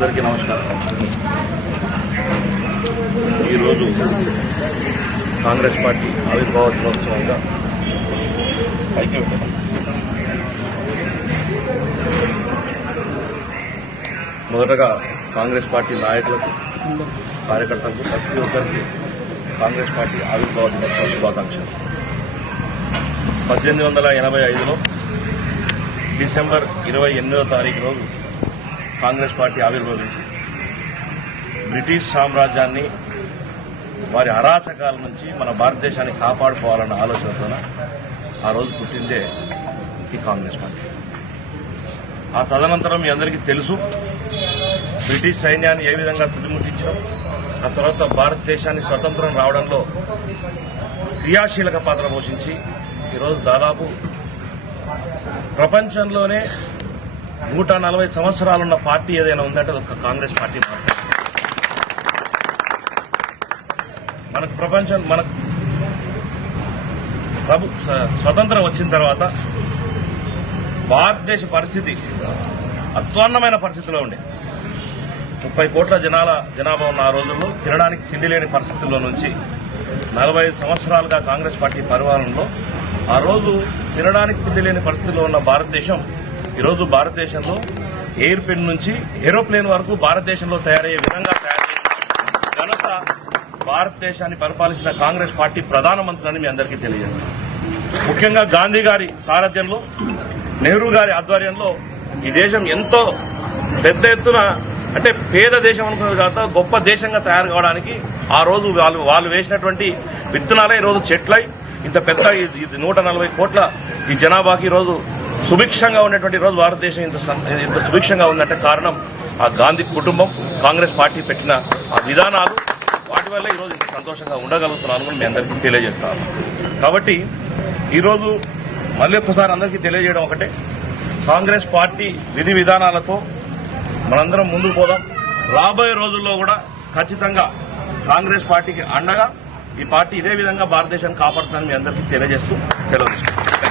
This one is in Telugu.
అందరికీ నమస్కారం. ఈరోజు కాంగ్రెస్ పార్టీ ఆవిర్భావ దినోత్సవంగా పైకి మొదటగా కాంగ్రెస్ పార్టీ నాయకులకు కార్యకర్తలకు ప్రతి ఒక్కరికి కాంగ్రెస్ పార్టీ ఆవిర్భావ దినోత్సవ శుభాకాంక్షలు. పద్దెనిమిది వందల ఎనభై ఐదులో డిసెంబర్ ఇరవై ఎనిమిదో తారీఖు రోజు కాంగ్రెస్ పార్టీ ఆవిర్భవించి బ్రిటిష్ సామ్రాజ్యాన్ని వారి అరాచకాల నుంచి మన భారతదేశాన్ని కాపాడుకోవాలన్న ఆలోచనతోన ఆ రోజు పుట్టిందే ఈ కాంగ్రెస్ పార్టీ. ఆ తదనంతరం మీ అందరికీ తెలుసు బ్రిటిష్ సైన్యాన్ని ఏ విధంగా తుదిముట్టించడం ఆ తర్వాత భారతదేశాన్ని స్వతంత్రం రావడంలో క్రియాశీలక పాత్ర పోషించి ఈరోజు దాదాపు ప్రపంచంలోనే నూట నలభై సంవత్సరాలున్న పార్టీ ఏదైనా ఉందంటే అది ఒక కాంగ్రెస్ పార్టీ మాత్రమే. మనకు ప్రపంచం మనకు ప్రభు స్వతంత్రం వచ్చిన తర్వాత భారతదేశ పరిస్థితి అత్వాన్నమైన పరిస్థితిలో ఉండే. ముప్పై కోట్ల జనాల జనాభా ఉన్న ఆ రోజుల్లో తినడానికి తిండి లేని పరిస్థితుల్లో నుంచి నలభై సంవత్సరాలుగా కాంగ్రెస్ పార్టీ పరివారంలో ఆ రోజు తినడానికి తిండి లేని పరిస్థితిలో ఉన్న భారతదేశం ఈరోజు భారతదేశంలో ఎయిర్ పెన్ నుంచి ఏరోప్లేన్ వరకు భారతదేశంలో తయారయ్యే విధంగా తయారయ్యే ఘనత భారతదేశాన్ని పరిపాలించిన కాంగ్రెస్ పార్టీ ప్రధానమంత్రులని మీ అందరికీ తెలియజేస్తాను. ముఖ్యంగా గాంధీ గారి సారథ్యంలో నెహ్రూ గారి ఆధ్వర్యంలో ఈ దేశం ఎంతో పెద్ద ఎత్తున అంటే పేద దేశం అనుకున్నది కాక గొప్ప దేశంగా తయారు కావడానికి ఆ రోజు వాళ్ళు వాళ్ళు వేసినటువంటి విత్తనాలే ఈరోజు చెట్లై ఇంత పెద్ద ఇది నూట నలభై కోట్ల ఈ జనాభాకి ఈ రోజు సుభిక్షంగా ఉన్నటువంటి రోజు భారతదేశం ఇంత ఇంత సుభిక్షంగా ఉందంటే కారణం ఆ గాంధీ కుటుంబం కాంగ్రెస్ పార్టీ పెట్టిన ఆ విధానాలు. వాటి వల్ల ఈరోజు ఇంత సంతోషంగా ఉండగలుగుతున్నాను అని మీ అందరికీ తెలియజేస్తాను. కాబట్టి ఈరోజు మళ్ళీ ఒక్కసారి అందరికీ తెలియజేయడం ఒకటే. కాంగ్రెస్ పార్టీ విధి విధానాలతో మనందరం ముందుకు పోదాం. రాబోయే రోజుల్లో కూడా ఖచ్చితంగా కాంగ్రెస్ పార్టీకి అండగా ఈ పార్టీ ఇదే విధంగా భారతదేశాన్ని కాపాడుతుందని మీ అందరికీ తెలియజేస్తూ సెలవు తీసుకుంటాం